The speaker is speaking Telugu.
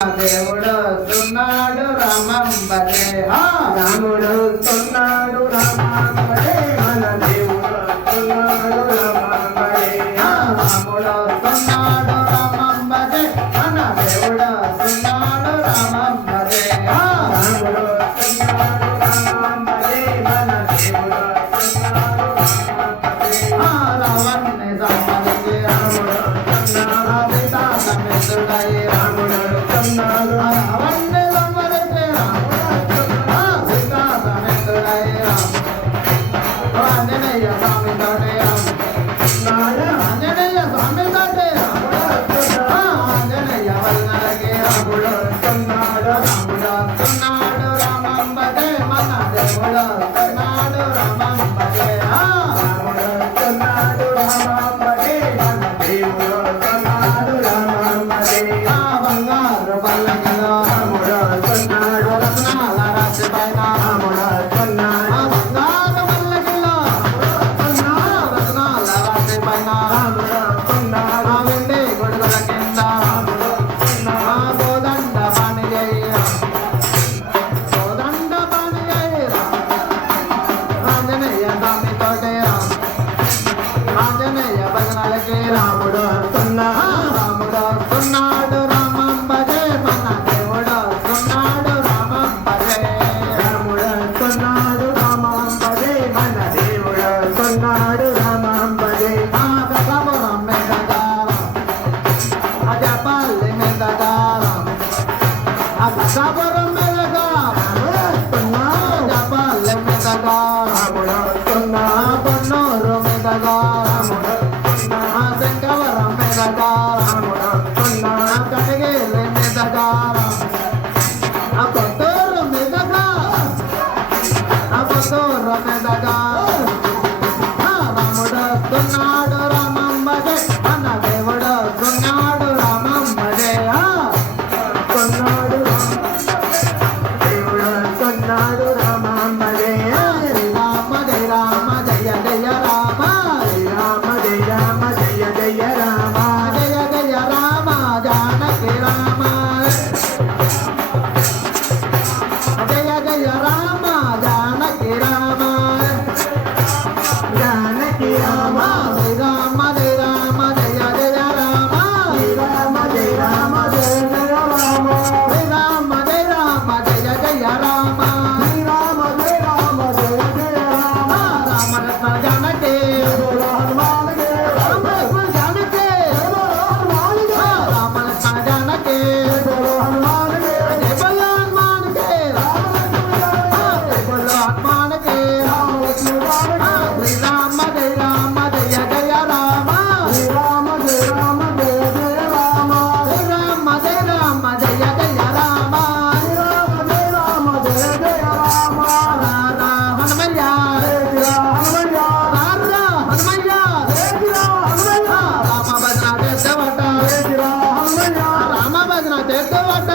దేవుడు వస్తున్నాడు రామంబలే రాముడు వస్తున్నాడు రామంబలే మన దేవుడు వస్తున్నాడు రామంబలే రాముడు వస్తున్నాడు రామంబలే మన దేవుడు వస్తున్నాడు రామంబలే రాముడు వస్తున్నాడు రామంబలే మన దేవుడు వస్తున్నాడు రామంబలే రావణ్ణి సంహరించి రాముడు వస్తున్నాడు సీతా సమేతుడై రాముడు అవన్నీ సంవరిస్తే సీతా సమేతుడై ఆంజనేయ స్వామి తోటే ఆంజనేయ స్వామి తోటే ఆంజనేయ వల్లకి రాముడు వస్తున్నాడు రాముడు వస్తున్నాడు రామంబలే మన దేవుడు వస్తున్నాడు రామంబలే రాముడు వస్తున్నాడు రామంబలే మన దేవుడు వస్తున్నాడు రామంబలే బంగారు పల్లకిలో రాముడు వస్తున్నాడు రత్నాల రాశి పైన రాముడు వస్తున్నాడు బంగారు పల్లకిలో రత్నాల రాశి పైన రాముడు వస్తున్నాడు వెండి గొడుగుల కింద రాముడు వస్తున్నాడు కోదండ పాని కోదండ పాని ఆంజనేయ స్వామి తోటే ఆంజనేయ భజనలకి రాముడు వస్తున్నాడు రాముడు వస్తున్నాడు రామంబలే మన దేవుడు వస్తున్నాడు రామంబలే రాముడు వస్తున్నాడు రామంబలే మన దేవుడు వస్తున్నాడు రామంబలే కసాపురం మీదగారం అజపల్లి మీదగారం కసాపురం మీదగారం అజపల్లి మీదగారం రాముడు వస్తున్నాడు పొన్నూరు మీదగారం శంకవరం మీదగారం కడిగేలి మీదగారం కొత్తూరు మీదగారం కొత్తూరు మీదగారం రాముడు వస్తున్నాడు రామంబలే మన దేవుడు వస్తున్నాడు రామంబలే వస్తున్నాడు దేవుడు వస్తున్నాడు రామంబలే రామ జయ రామ జయ జయ రామ రామ జయ రామ జయ జయ రామ జయ జయ రామ జానకి రామ జయ జయ రామ జానకి రామ జానకి రామ జయ రామ జయ రామ జయ జయ రామ రామ జయ రామ జయ జయ రామ రామ జయ రామ జయ జయ రామ రామ జయ రామ జయ జయ రామ రామరత్న జానకి రామరత్న జానకి రామరత్న జానకి జయ బల హనుమాన్కి జయ బల హనుమాన్కి శ్రీ రామ జయ రామ జయ జయ రామ రామ జయ రామ జయ జయ రామ రామ జయ రామ జయ జయ రామ రామ జయ రామ జయ జయ రామ రారా హనుమయ్య హనుమయ్య రారా హనుమయ్య రామ భజన చేసేవట రామ భజన చేసేవట